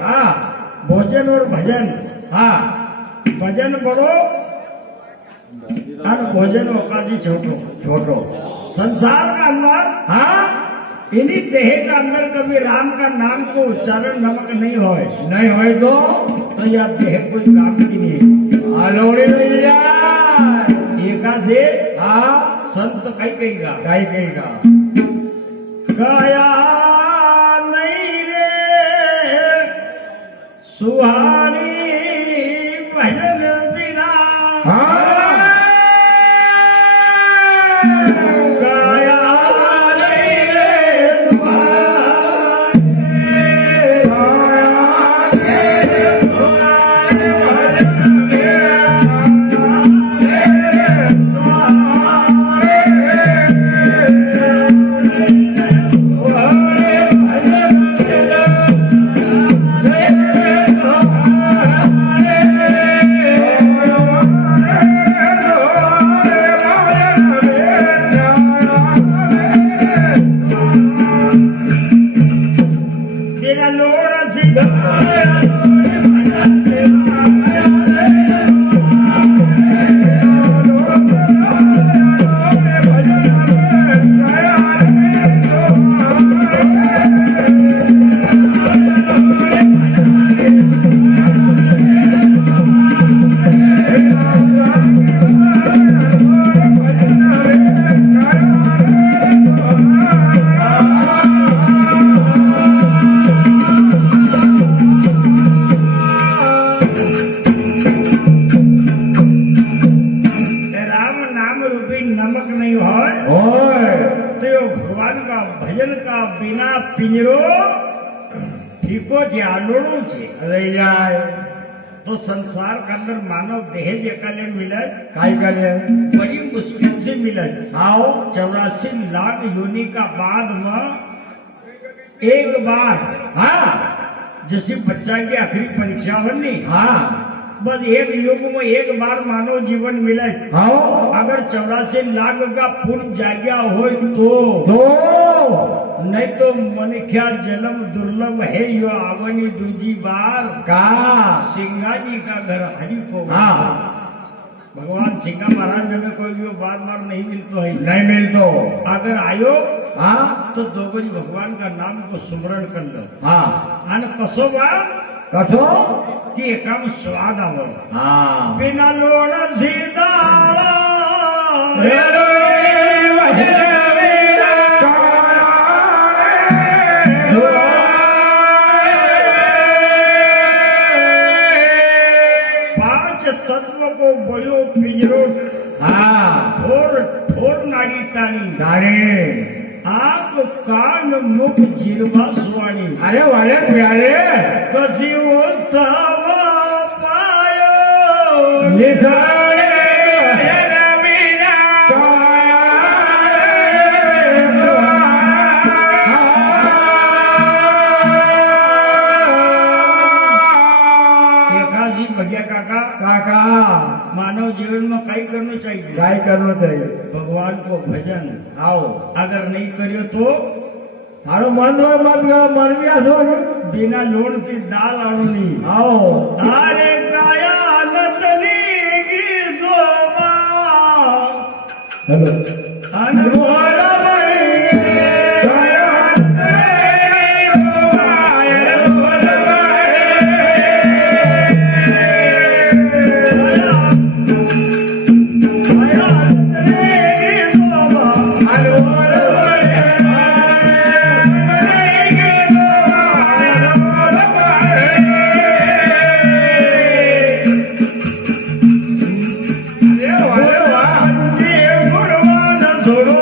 हाँ भोजन और भजन हाँ भजन बड़ो और भोजन औकाजी छोटो छोटो संसार का अंदर हाँ इन्हीं देह का अंदर कभी राम का नाम को उच्चारण नमक नहीं होए नहीं होए तो यह देह कोई काम की नहीं आलोड़ी मिल जाए एका से हाँ संत कई कहेगा काई कहेगा गया नहीं रे सुहानी भजन बिना गया नहीं रे तेरा लोड़ा राम नाम रूपी नमक नहीं हो ओए तो यो भगवान का भजन का बिना पिंजरो ठीको छे आलोड़ो छे अरे जाए तो संसार के अंदर मानव देह जेकाले मिले काई करे बड़ी मुश्किल से मिले आओ 84 लाख योनि का बाद में एक बार हाँ जैसे बच्चा की आखिरी परीक्षा होनी हाँ बस एक युग में एक बार मानव जीवन मिले आओ अगर 84 लाख का पूर्ण जाग्या हो तो दो नहीं तो मन क्या जन्म दुर्लभ है यो आवनी दूजी बार का सिंगा जी का घर हरि को हाँ भगवान सिंगा महाराज में कोई भी बार बार नहीं मिलतो है नहीं मिल तो अगर आयो हाँ तो दोगरी भगवान का नाम को स्मरण कर लो हाँ आणि कसो बा कसो की एकाम स्वाद आवो हाँ बिना लोण सीधा पांच तत्व को बड़ो पिंजरो हाँ ठोर ठोर नाड़ी ताणी जाने आंख कान मुख जिरवा स्वाणी अरे वाले प्यारे कसी उठावा पायो निसारे एकाजी भग्या काका काका मानव जीवन में कई करना चाहिए काय करना चाहिए भगवान को भजन आओ अगर नहीं करियो तो हारो मन हो मत मर भी आसो बिना लोण से दाल आड़ूनी आओ अरे काया नतनी की शोभा हेलो अनमोल गुणवान सोडो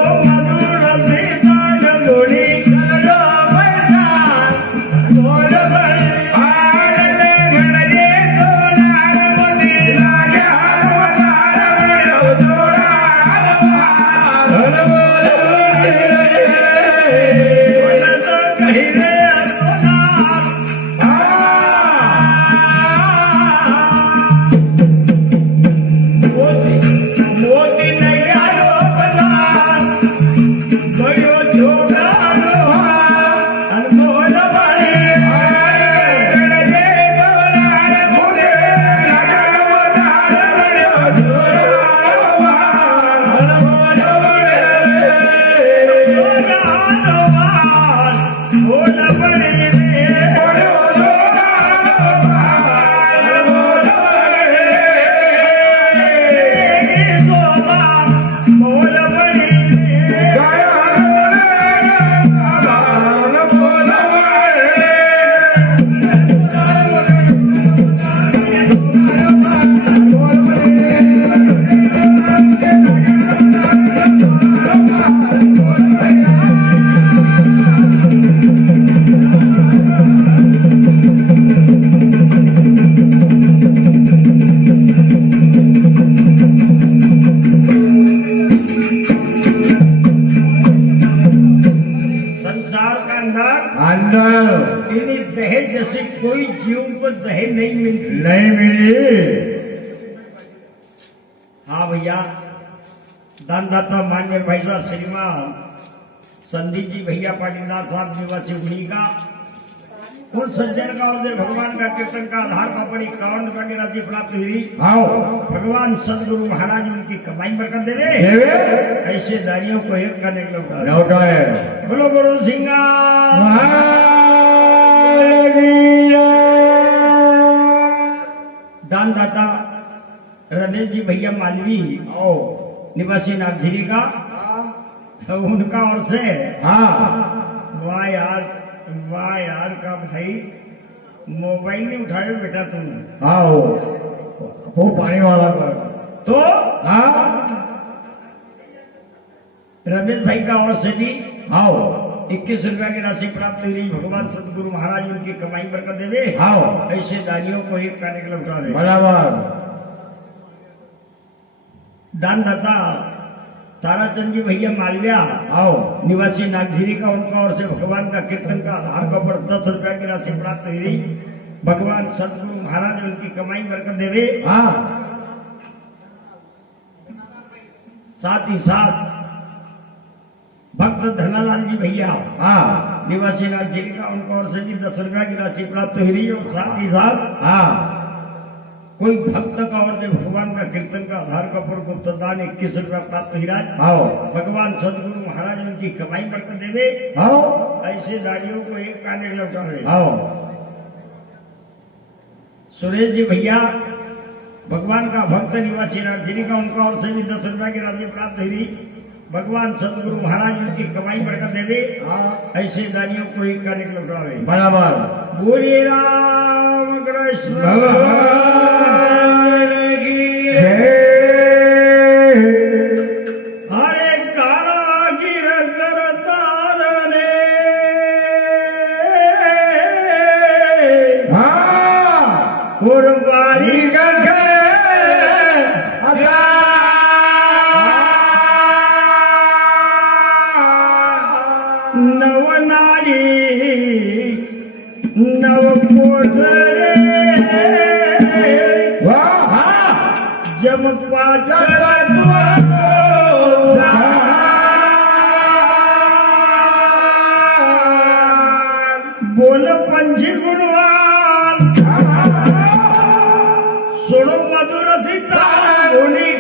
जीव को दहेज नहीं मिलती। नहीं मिली। हाँ भैया, दानदाता मान्य भाई साहब श्रीमान संदीप जी भैया पाटीदार साहब निवासी उन्हीं का उन सज्जन का और भगवान का कीर्तन का आधार का बड़ी 51 रुपये की राशि प्राप्त हुई। आओ भगवान सदगुरु महाराज उनकी कमाई बरकत देवे, देवे ऐसे दानियों को एक करने के लिए लौटा है। बोलो गुरु सिंगा दानदाता रमेश जी भैया मालवी आओ निवासी नागझिरी का उनका और से हाँ वाह यार का भाई मोबाइल नहीं उठाए बेटा तुम। आओ वो पानी वाला का तो हाँ रमेश भाई का और से भी आओ 21 रुपया की राशि प्राप्त हुई। भगवान सतगुरु महाराज उनकी कमाई बरकत देवे, आओ ऐसे दानियों को एक करने के लिए उठा दे। बराबर दानदाता ताराचंद जी भैया मालविया आओ निवासी नागझिरी का उनका और से भगवान का कीर्तन का आधार का पर 10 रुपया की राशि प्राप्त हुई। भगवान सतगुरु महाराज उनकी कमाई बरकत देवे, हाँ साथ ही साथ भक्त धनालाल जी भैया हाँ निवासी नागझिरी का उनका और से भी 10 रुपया की राशि प्राप्त हुई। और साथ ही साथ हाँ कोई भक्त का और जो भगवान का कीर्तन का आधार का पर गुप्तदान 21 रुपया प्राप्त हुई। आओ भगवान सदगुरु महाराज उनकी कमाई बरकत देवे, आओ ऐसे दानियों को एक काने के लौटा रहे। आओ सुरेश जी भैया भगवान का भक्त निवासी नागझिरी का उनका और से भी 10 रुपया की राशि प्राप्त हुई। भगवान सदगुरु महाराज उनकी कमाई बरकत देवे, ऐसे दानियों को एक काने के लौटा रहे। बराबर बोलिए राम कृष्ण भगवान की जय। हरे कारागिर करतारने हाँ कुर्बानी नवनारी नवकोठरे जब बोल पंछी गुणवान सुनो मधुर सीता बोली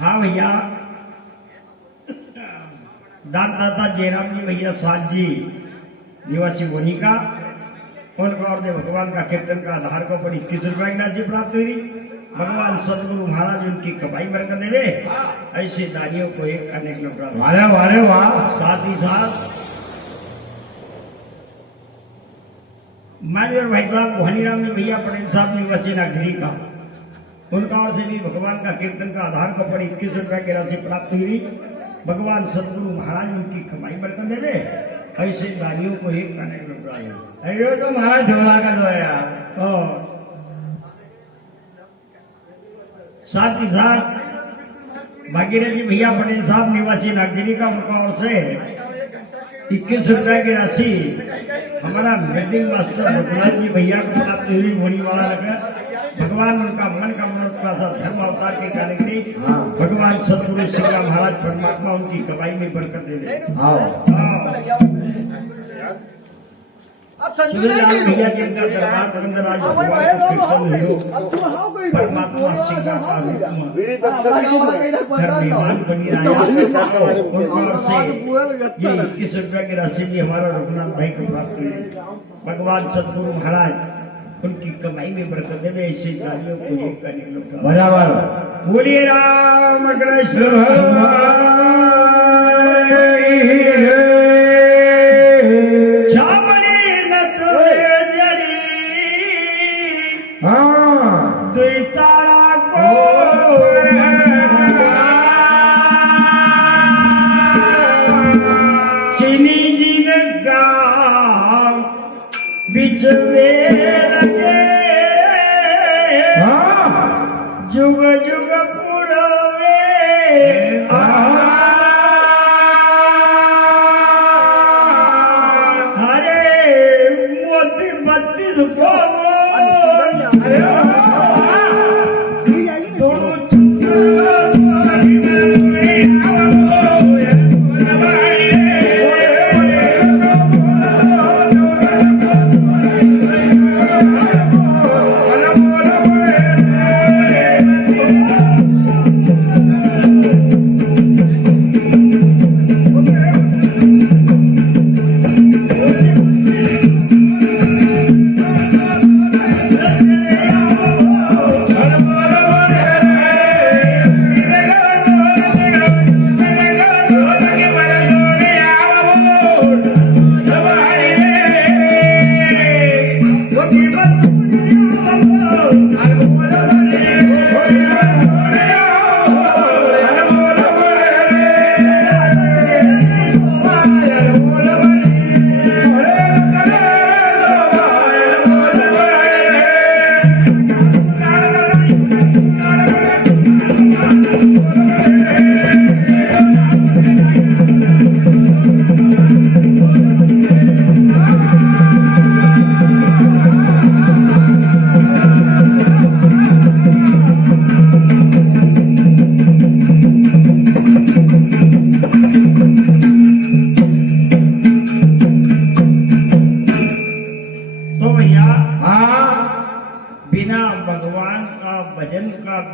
हाँ भैया दानदाता जयराम जी भैया साथ जी निवासी बोनी का उनका और भगवान का कीर्तन का आधार को पर 21 रुपया की राशि प्राप्त हुई। भगवान सदगुरु महाराज उनकी कमाई बरकत देवे, ऐसे दानियों को एक करने के लिए प्राप्त। वारे वारे वाह साथ ही साथ मान्य भाई साहब भवानीराम जी भैया पटेल साहब निवासी नागझिरी का उनका और से भी भगवान का कीर्तन का आधार को पर 21 रुपया की राशि प्राप्त हुई। भगवान सदगुरु महाराज उनकी कमाई बरकत देवे, ऐसे दानियों को एक करने के लिए प्राप्त। अरे तो महाराज झोला का दो यार। और साथ ही साथ भागीरथी भैया पटेल साहब निवासी नागजरी का उनका ओर से 21 रुपए की राशि हमारा मृदिंग मास्टर भगवान जी भैया को प्राप्त हुई होने वाला रखा। भगवान उनका मन का मनोत्रा सा धर्म अवतार के कार्य के लिए भगवान सतगुरु सिंह महाराज परमात्मा उनकी कमाई में बरकत दे दे। अब संजू सुरेश नहीं भैया के अंदर दरबार के अंदर आज भगवान को कीर्तन हो परमात्मा सिंह का रूप धर्मवान बनी रहा उनकी ओर से ये 21 रुपए की राशि भी हमारा रघुनाथ भाई को प्राप्त हुई। भगवान सतगुरु महाराज उनकी कमाई में बरकत देवे। ऐसे कार्यों को ये करने लोग बराबर बोलिए राम कृष्ण हाँ तारा को चीनी जी ने गाँव बिछवे लगे जुग जुग पुरवे हरे मोती 32 को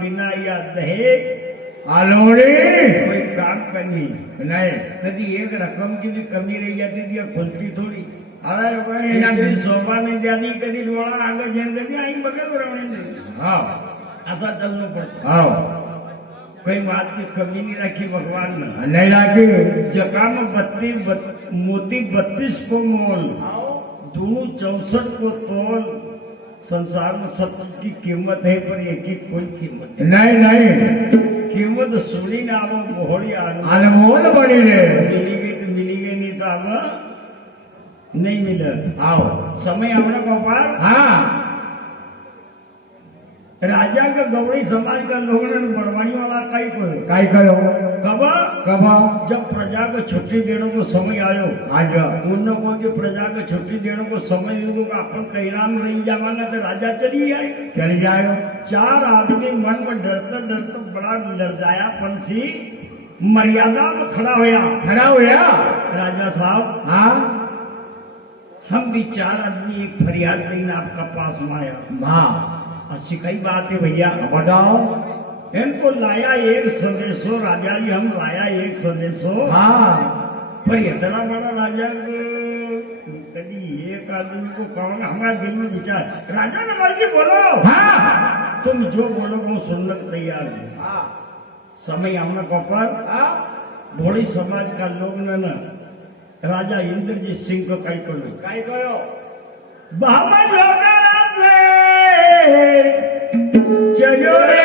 बिना या दहेज आलोड़ी कोई काम करनी नहीं कभी एक रकम की भी कमी रही जाती थी अब खुलती थोड़ी अरे भाई कभी शोभा नहीं जाती कभी लोड़ा आगे जैन कभी आई बगल रवने नहीं हाँ ऐसा चलना पड़ता हाँ कोई बात की कमी नहीं रखी भगवान ने नहीं लागी जका में 32 मोती 32 को मोल दोनों 64 को तोल संसार में सब चीज की कीमत है पर एक की कोई कीमत नहीं नहीं कीमत सुनी ना वो मोहरी अनमोल बड़ी रे मिली गई नहीं तो अब नहीं मिला आओ समय हमने गोपाल हाँ राजा का गौड़ी समाज का लोगों ने बड़वानी वाला काई करो कब कब जब प्रजा को छुट्टी देने को समय आयो आज उन लोगों की प्रजा को छुट्टी देने को समय लोगों का अपन कहीं नाम रही जावाना तो राजा चली आए चली जाओ 4 आदमी मन में डरते डरते बड़ा लड़जाया पंछी मर्यादा में खड़ा होया राजा साहब हाँ हम भी 4 आदमी एक फरियाद लेने आपका पास में आया हाँ अच्छी कई बात है भैया बताओ इनको लाया एक संदेशो राजा जी हम लाया एक संदेशो हाँ पर इतना बड़ा राजा कभी एक आदमी को कहूँगा हमारे दिल में विचार राजा ने मर्जी बोलो हाँ तुम जो बोलोगे वो सुनने को तैयार है हाँ समय हमने पर हाँ भोड़ी समाज का लोग ने राजा इंद्रजीत सिंह को कई करो काई करो बाबा चलो रे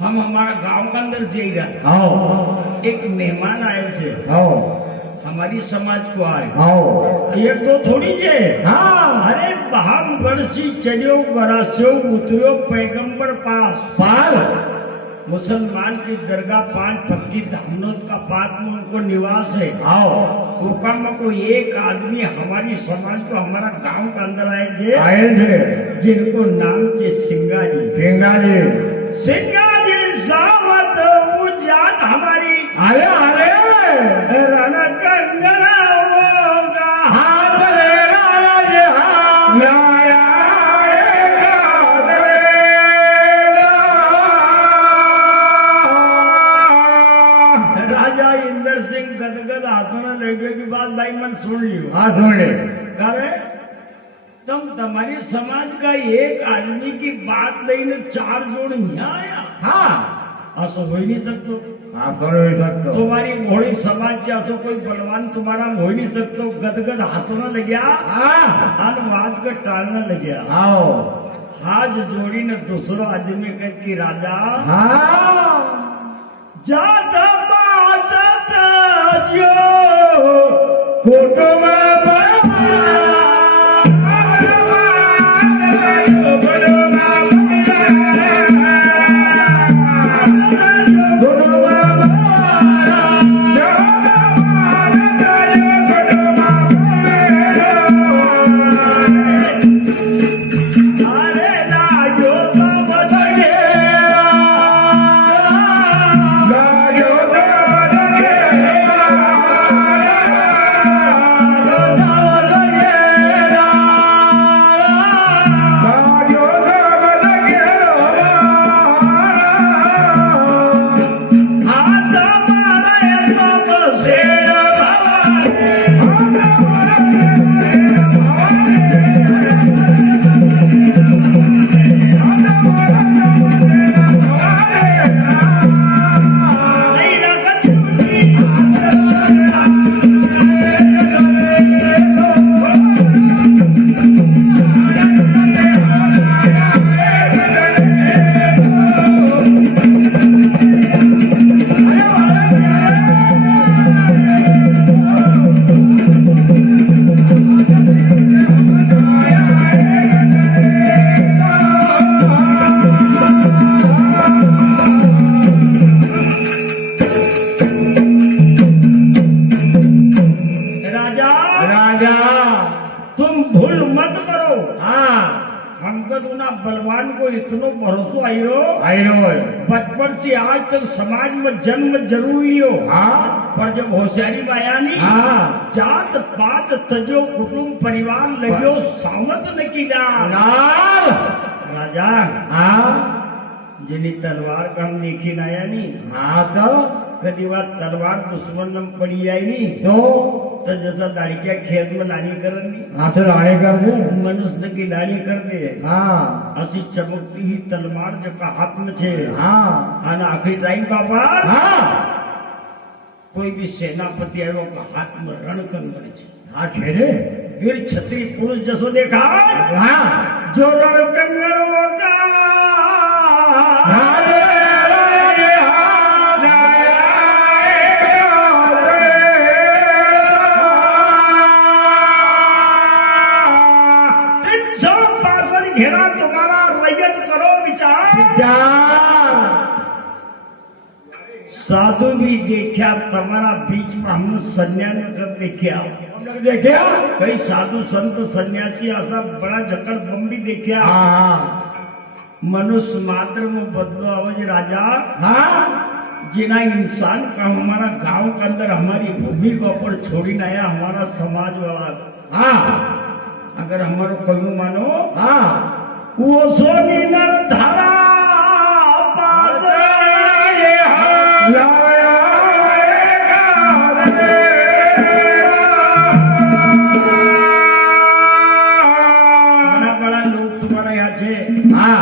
हम हमारा गांव के अंदर जाएगा आओ एक मेहमान आए थे आओ हमारी समाज को आए आओ एक दो थोड़ी जे हाँ अरे हम गणसी चलियो गरास्यो उतरियो पैगंबर पास पाल मुसलमान की दरगाह 5 पक्की धामनोद का पास में उनको निवास है आओ हुक्म को एक आदमी हमारी समाज को हमारा गांव के अंदर आए थे आए थे जिनको नाम थे सिंगाजी सिंगाजी सिंगाजी सावत उजात हमारी अरे अरे रण कंगना होगा हाथ रे राज न्याय राजा इंदर सिंह गदगद हाथों में लगे की बात भाई मन सुन लियो हाँ सुन ले करे तुम तुम्हारी समाज का एक आदमी की बात नहीं ने 4 जोड़ नहीं आया हाँ असो हो ही नहीं सकते आप करो सकते तुम्हारी घोड़ी समाज से असो कोई बलवान तुम्हारा हो ही नहीं सकते गदगद हाथों लग गया हाँ और वाद का टालने लग गया आओ हाथ जोड़ी ने दूसरो आदमी कह की राजा हाँ जाता बात जो कुटुंब अरे राजो राजा तुम भूल मत करो हाँ हमको तो ना बलवान को इतनो भरोसा आई रो आई रो बचपन से आज तक समाज में जन्म जरूर लियो हाँ पर जब होशियारी बयानी हाँ जात पात तजो कुटुंब परिवार लग्यो सामत न किला नाल राजा हाँ जिनी तलवार का हम देखी ना आया नी हाँ तो कदी बात तलवार दुश्मन में पड़ी आई नी तो जैसा दाड़िया खेत में लानी करनी हाँ तो लाने कर दे मनुष्य की लानी कर दे हाँ असी चमकती ही तलवार जो का हाथ में छे हाँ आना आखिरी टाइम पापा हाँ कोई भी सेनापति आयो का हाथ में रणकन बने छे हाँ छेड़े वीर क्षत्रिय पुरुष जसो देखा हाँ जो रणकंगन होगा साधु भी देखा तुम्हारा बीच में हमने संन्यास कर देखा हम लोग देखे कई साधु संत सन्यासी ऐसा बड़ा जकड़ बम भी देखा हाँ मनुष्य मात्र में बदलो अवज राजा हाँ जिना इंसान का हमारा गांव के अंदर हमारी भूमि के ऊपर छोड़ी ना आया हमारा समाज वाला हाँ अगर हमारो कोई मानो हाँ वो सोनी नर धारा बड़ा बड़ा लोग तुम्हारा यहाँ छे हाँ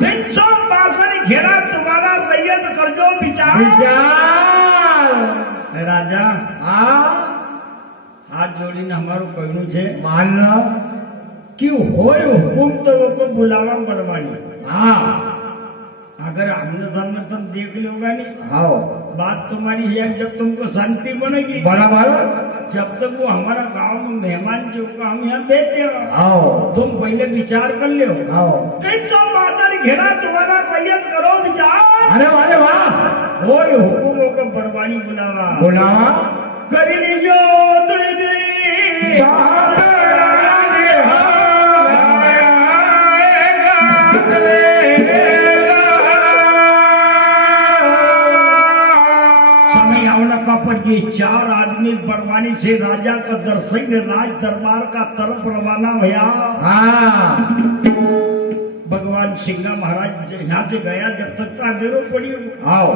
362 घेरा तुम्हारा रैयत कर जो विचार विचार राजा हाँ हाथ जोड़ीने हमारो कहनु छे मान लो कि होय हुकुम तो वो बुलावा बनवानी हाँ अगर आमने सामने तुम देख लोगा नहीं हाँ बात तुम्हारी है जब तुमको शांति बनेगी बराबर जब तक वो हमारा गांव में मेहमान जो को हम यहाँ भेज देगा आओ तुम पहले विचार कर लो आओ 362 घेरा तुम्हारा रैयत करो विचार अरे वाह वाह होय हुकुमों को बरवानी बुलावा बुलावा कर लीजो दीदी समय आवना का पर ये 4 आदमी बरवानी से राजा का दर्शन राज दरबार का तरफ रवाना भैया हाँ भगवान सिंगा महाराज यहाँ से गया जब तक का अंधेरों पड़ी आओ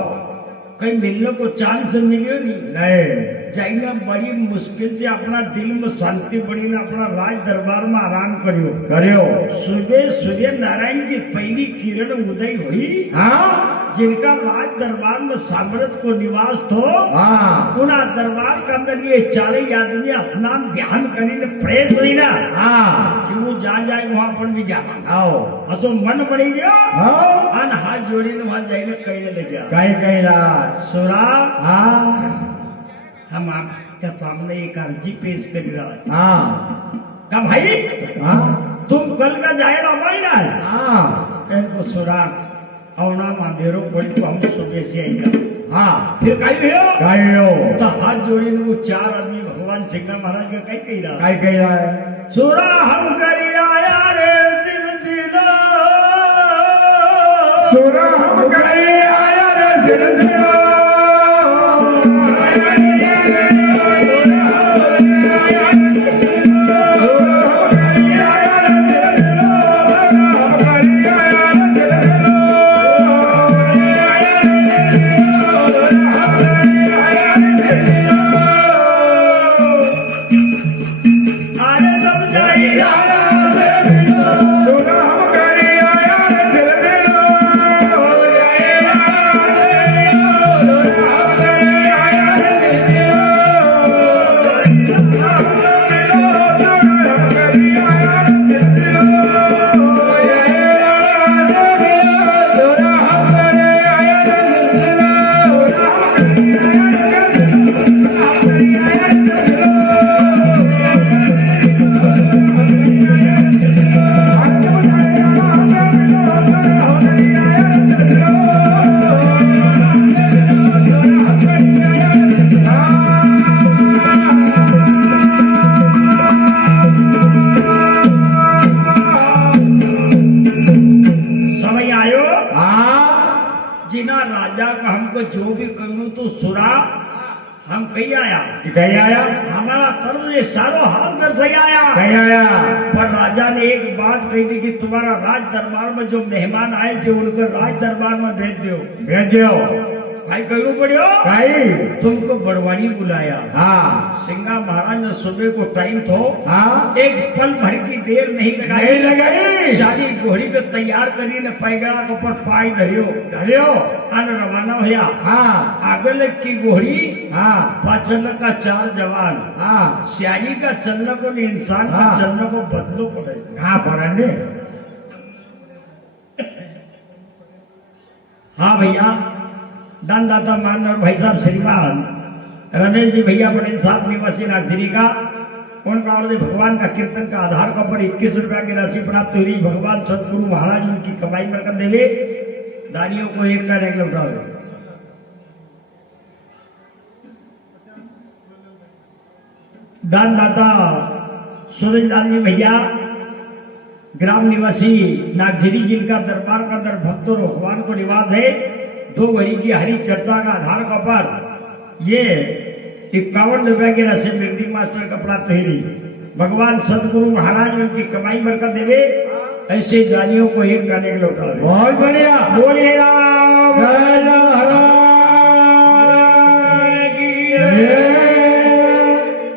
कहीं मिलने को चांस मिलियो नहीं नहीं जाइना बड़ी मुश्किल से अपना दिल में शांति बड़ी ना अपना राज दरबार में आराम करियो करियो सुबह सूर्य नारायण की पहली किरण उदय हुई हाँ जिनका राज दरबार में सामर्थ्य को निवास थो हाँ उना दरबार के अंदर ये 4 आदमी स्नान ध्यान करीने फ्रेश हुई ना हाँ कि वो जहाँ जाए वहां पर भी जाना आओ असो मन बनी गयो आओ अन हाथ जोड़ीने वहां जाइने कहने लगे कहीं कहीं रात सुरा हाँ हम आपके सामने एक अर्जी पेश कर रहा है हाँ का भाई हाँ तुम कल का जाएगा भाई ना हाँ इनको सुरा औना मांदेरो पड़ी तो हम सुबह से आएगा हाँ फिर कहीं हो कहियो तो हाथ जोड़ी में वो 4 आदमी भगवान सिंगा महाराज का कहीं रहा कहीं कहीं रहा है सुरा हम करी आया रे सिलसिला सुरा हम कहीं आया रे सिलसिला अरे सब जाइए सुरा हम कहीं आया रे सिलसिला समय आयो हाँ जिना राजा का हमको जो भी कहूँ तो सुरा हम कहीं आया कहीं आया हमारा कर्म ये सारो हाल दर से आया कहीं आया पर राजा ने एक बात कही थी कि तुम्हारा राज दरबार में जो मेहमान आए थे उनको राज दरबार में भेज दो भेज दो भाई कहू पड़ो कहीं तुमको बड़वानी बुलाया हाँ सिंगा महाराज ने सुबह को टाइम थो हाँ एक पल भर की देर नहीं नहीं लगाई लगाई सारी घोड़ी को तैयार करी ने पैगड़ा के ऊपर पाई धरियो चलियो अन रवाना भैया हाँ आगल की घोड़ी हाँ पाचन का 4 जवान हाँ सियारी का चलने को नहीं इंसान का हाँ। चलने को बदलो पड़ेगा हाँ पढ़ने हाँ भैया दानदाता मान और भाई साहब श्रीमान रमेश जी भैया पटेल साहब निवासी नागजिरी का उनका और भगवान का कीर्तन का आधार का पर 21 रुपया की राशि प्राप्त हुई भगवान सदगुरु महाराज उनकी कमाई में कर देवे दानियों को एक का एक लौटा दानदाता सूरजलाल जी भैया ग्राम निवासी नागझरी जिनका दरबार का दर भक्तों और भगवान को निवास है। 2 घड़ी की हरी चर्चा का आधार का पर ये 51 रुपए की राशि मृत्यु मास्टर का प्राप्त है। भगवान सदगुरु महाराज उनकी कमाई बरकत देवे। ऐसे जानियों को एक गाने के लौटा दे। बहुत बढ़िया। बोलिए राम जय जय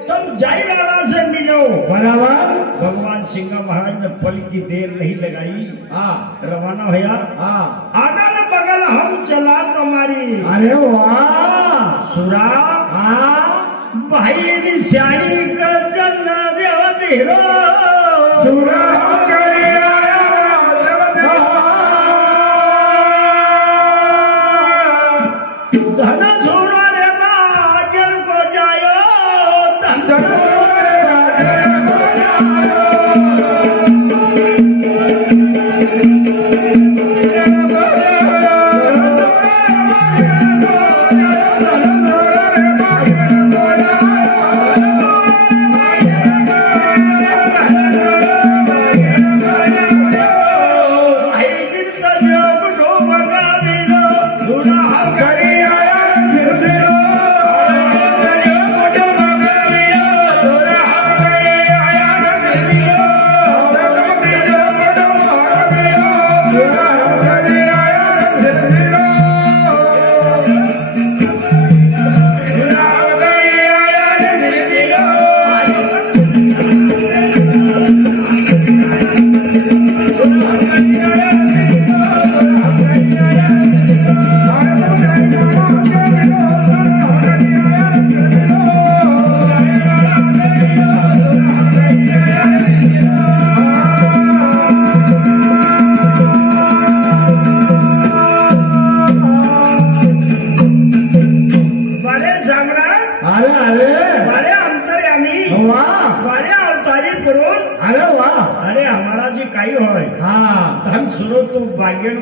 तुम जय बाबा से मिलो। बराबर। भगवान सिंह महाराज ने पल की देर नहीं लगाई। हाँ रवाना भैया। हाँ। अगल बगल हम चला तुम्हारी। अरे वाह। सुरा हाँ। भाई निशानी कर चलना देव धीरो। सुरा धन सुरा रे बाजर को जायो। धन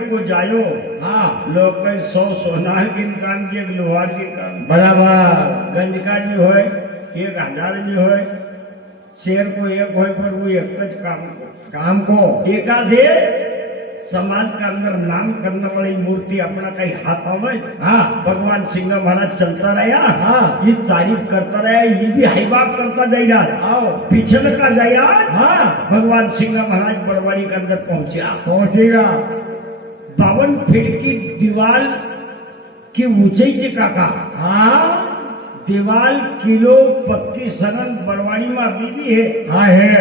को जायो। हाँ। लोग 100 सोनार के काम के लोहार के काम बराबर। गंज का भी हो 1000 भी हो शेर को एक हो पर वो एक काम को एकाधे समाज का अंदर नाम करने वाली मूर्ति अपना कहीं हाथ आवे। हाँ। भगवान सिंह महाराज चलता रहा। हाँ। ये तारीफ करता रहा। ये भी हाई बाप करता जाई रहा। आओ पिछल का जाई रहा। हाँ। भगवान सिंह महाराज बड़वाड़ी के अंदर पहुंचेगा। 52 फीट की दीवार की ऊंचाई से काका। हाँ। दीवार किलो पक्की सनन बड़वाड़ी में अभी भी है। हाँ है।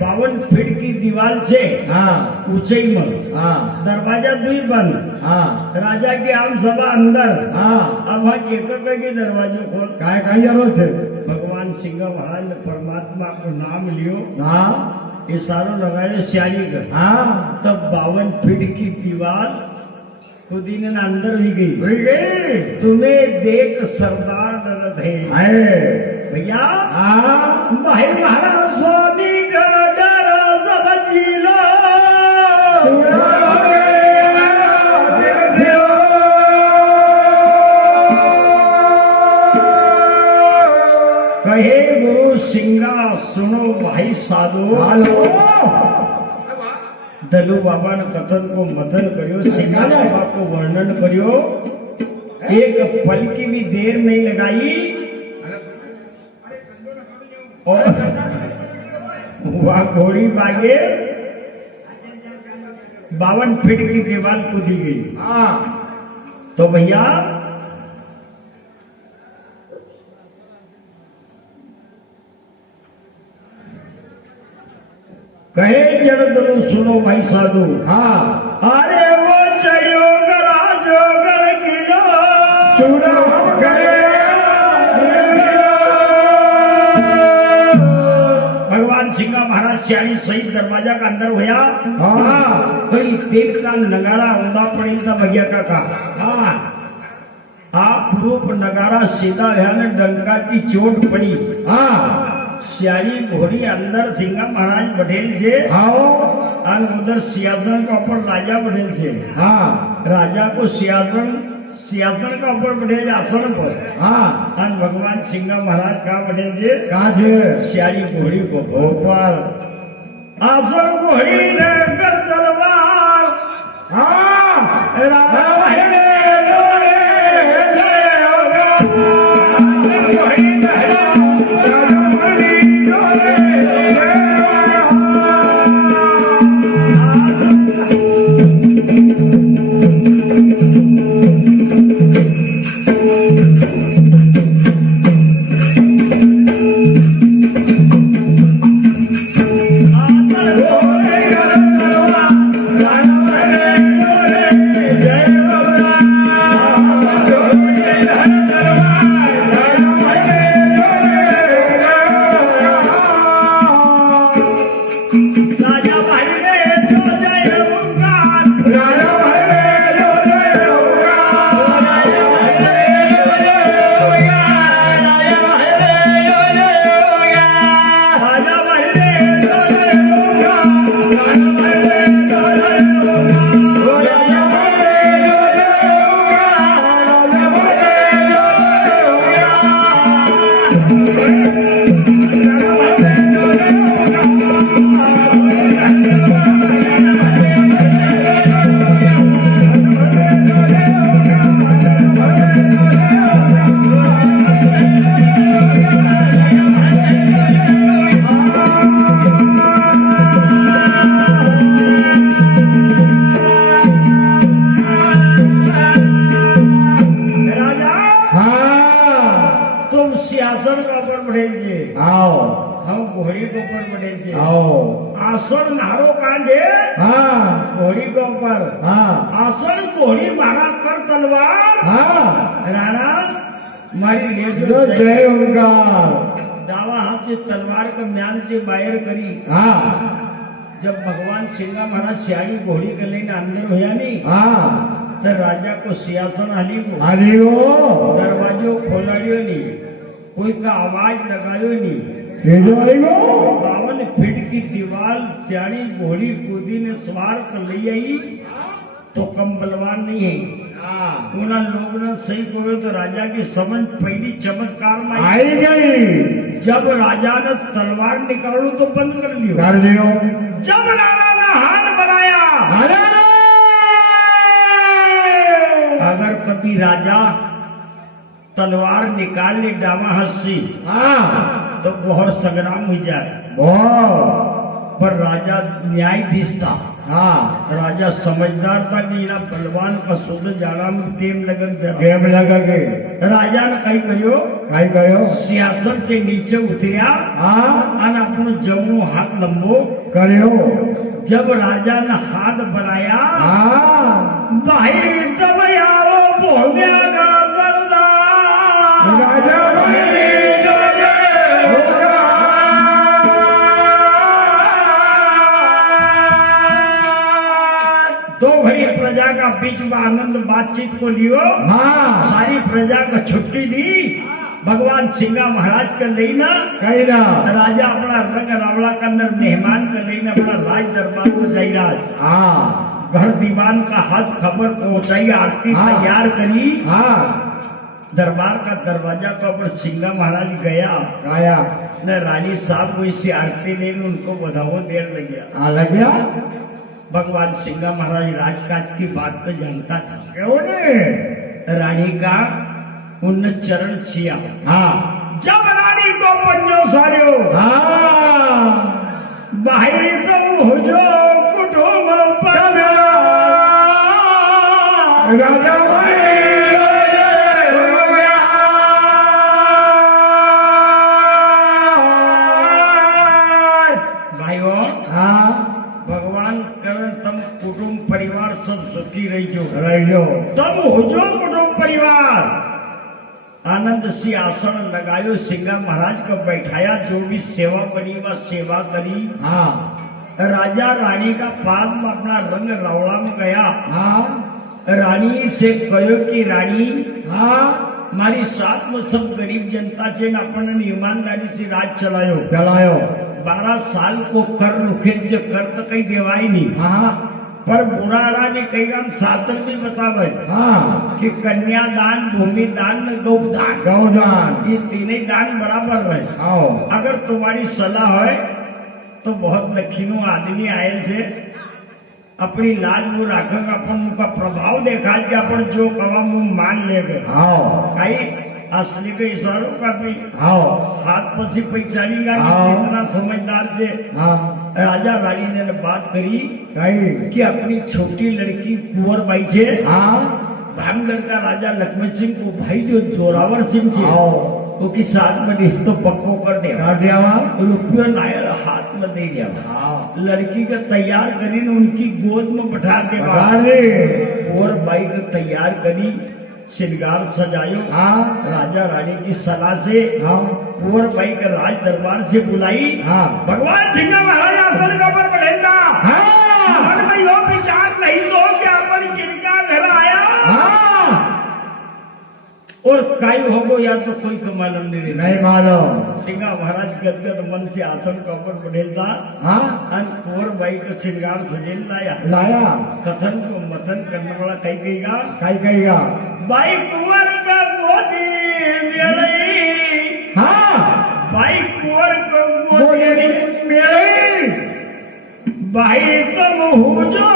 52 फीट की दीवार से हाँ ऊंचाई में। हाँ। दरवाजा 2 बंद। हाँ। राजा की आम सभा अंदर। हाँ। अब वहाँ केकर के दरवाजे खोल काय काय जरूरत है। भगवान सिंह महाराज ने परमात्मा को नाम लियो। हाँ। इशारो लगायो सियाली का। हाँ। तब 52 फीट की दीवार खुद ही ने अंदर भी गई। गई। तुम्हें देख सरदार डरत है भैया। हाँ। भाई महाराज स्वामी का डर सब जिला। कहे गुरु सिंगा सुनो भाई साधो। दलू बाबा ने कथन को मथन करियो। सिंगा बाबा को वर्णन करियो। एक पल की भी देर नहीं लगाई और वह घोड़ी बागे 52 फीट की दीवार कूदी गई। हाँ। तो भैया कहे जड़ सुनो भाई साधु। हाँ। अरे वो चढ़ो गला जो गल किलो। सुनो करे भगवान सिंह महाराज 46 सहित दरवाजा का अंदर हुआ। हाँ। कई तेल का नगारा ऊंधा पड़ी था भैया का। हाँ। आप रूप नगारा सीधा है डंका की चोट पड़ी। हाँ। सियारी घोड़ी अंदर सिंह महाराज बठेल से। आओ। और उधर सियासन का ऊपर राजा बठेल से। हाँ। राजा को सियासन सिंहासन का ऊपर बैठे जे आसन पर हाँ और भगवान सिंगा महाराज का बैठे जे कहाँ थे सियारी घोड़ी को ऊपर आसन घोड़ी ने कर तलवार हाँ राम रे लोरे जय होगा घोड़ी लहरा राजमणि लोरे जय राजा भाई ने तो जय होगा राजा भाई ने तो जय होगा राजा हाँ तुम सिंहासन का ऊपर बैठे जे आओ हम घोड़ी के ऊपर बैठे जे आओ आसन नारो कांजे हाँ घोड़ी के ऊपर हाँ आसन घोड़ी मारा कर तलवार हाँ राणा मारी ले जो जो जय होगा दावा हाथ से तलवार का म्यान से बाहर करी हाँ जब भगवान सिंगा महाराज सियारी घोड़ी के लेने अंदर होया नहीं हाँ तो राजा को सिंहासन हाली को हरिओ दरवाजो खोलाड़ियो नहीं कोई का आवाज लगायो नहीं केजो हरिओ 52 फीट की दीवार सियारी घोड़ी कूदी ने सवार कर ले आई तो कम बलवान नहीं है हाँ उन्हें लोग ने सही कहो तो राजा की समझ पहली चमत्कार में आई। आई गई जब राजा ने तलवार निकालू तो बंद कर लियो कर दियो जब राणा ने हाथ बनाया अरे अगर कभी राजा तलवार निकाल ले डावा हाथ से हाँ तो बहुत संग्राम हो जाए बहुत पर राजा न्यायाधीश था हाँ राजा समझदार था कि ना बलवान का शुद्ध जाड़ा में टेम लगन जरा गेम लगा के राजा ने कही कहो कहीं करो सिंहासन से नीचे उतरिया हाँ और अपनो जमो हाथ लंबो करियो जब राजा ने हाथ बनाया हाँ भाई तब आओ भोग्या का सरदार राजा बने जो जय होगा दो घड़ी प्रजा का बीच में आनंद बातचीत को लियो हाँ सारी प्रजा को छुट्टी दी भगवान सिंगा महाराज का लेना कहीं ना राजा अपना रंग रावला का अंदर मेहमान का लेना अपना राज दरबार को जाई राज हाँ घर दीवान का हाथ खबर पहुंचाई आरती हाँ। तैयार करी हाँ दरबार का दरवाजा का ऊपर सिंगा महाराज गया आया न रानी साहब को इससे आरती लेने उनको बधाओ देर लग गया आ लग गया भगवान सिंगा महाराज राजकाज की बात तो जानता था क्यों नहीं रानी का उन चरण छिया हाँ जब रानी को पंजो सारियो हाँ भाई तुम हो जो कुटुंब पर राजा बने जो जय होगा भाइयों हाँ भगवान करण तुम कुटुंब परिवार सब सुखी रही जो रहियो तुम हो जो कुटुंब परिवार आनंद से आसन लगायो सिंगा महाराज को बैठाया जो भी सेवा बनी वह सेवा करी हाँ राजा रानी का पाद में अपना रंग रौला में गया हाँ रानी से कहो कि रानी हाँ मारी साथ में सब गरीब जनता से अपन ईमानदारी से राज चलायो चलायो 12 साल को कर रुखे जो कर तो कहीं देवाई नहीं हाँ पर बुढ़ाड़ा ने कई राम शास्त्र भी बतावे हाँ कि कन्यादान, भूमिदान, गौदान, गौदान ये तीनों दान बराबर रहे। आओ अगर तुम्हारी सलाह है तो बहुत लखीनो आदमी आयल से अपनी लाज वो राखेगा, अपन उनका प्रभाव देखा कि अपन जो कवा मुंह मान लेगे। आओ कई असली के इशारों का भी आओ हाथ पसी पहचानेगा कि हाँ। कितना समझदार से हाँ राजा रानी ने बात करी कही कि अपनी छोटी लड़की कुंवर बाई छे हाँ भांगगढ़ का राजा लक्ष्मण सिंह को भाई जो जोरावर सिंह छे आओ वो की साथ में रिश्तो पक्को कर दे, कर दिया रुपये नायर हाथ में दे दिया। हाँ लड़की का तैयार करी न उनकी गोद में बैठा दे बता दे और बाई को तैयार करी, श्रृंगार सजायो। हाँ राजा रानी की सलाह से हाँ कुंवर बाई का राज दरबार से बुलाई। हाँ भगवान सिंह महाराज आसन का पर बैठेगा। हाँ मन में यो विचार नहीं तो कि अपन किनका घर आया हाँ और काई होगो या तो कोई को मालूम नहीं। नहीं मालूम सिंगा महाराज गदगद मन से आसन का ऊपर बैठेगा। हाँ कुंवर बाई को श्रृंगार सजेल लाया। लाया कथन को मतन करने वाला कही कहेगा कही कहेगा बाई कुंवर का गोदी मेलई। हाँ बाई कुंवर को बोले गोदी मेरे भाई तुम हो जो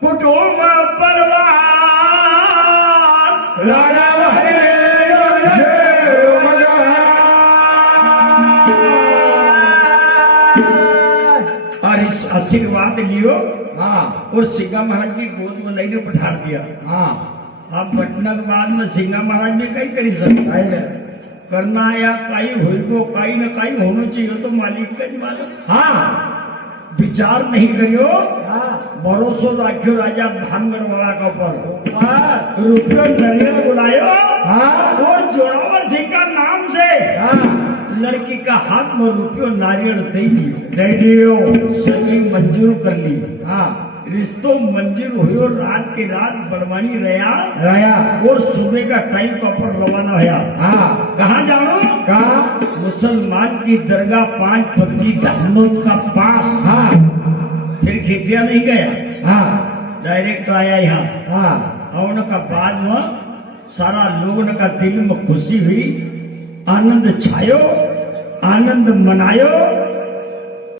कुटुंब परिवार राजा और इस आशीर्वाद लियो हाँ और सिंगा महाराज की गोद में नहीं बैठा दिया। हाँ आप पटना के बाद में सिंगा महाराज ने कई करी सकते करना या काई हुई को काई न काई होना चाहिए तो मालिक का ही मालूम। हाँ विचार नहीं करियो, हाँ भरोसा रखियो राजा भांगड़ वाला का ऊपर। रुपये नरियल बुलायो हाँ और जोरावर सिंह का नाम से हाँ लड़की का हाथ में रुपये नारियल दे दियो। दे दियो सभी मंजूर कर ली। हाँ रिश्तों मंजूर हुई और रात की रात बड़वानी रहा राया और सुबह का टाइम का पर रवाना हुआ। हाँ कहाँ जानो? कहा मुसलमान की दरगाह 5 पक्की दहनों का पास। हाँ फिर खिटिया नहीं गया, हाँ डायरेक्ट आया यहाँ। हाँ और उनका बाद में सारा लोगों का दिल में खुशी हुई, आनंद छायो, आनंद मनायो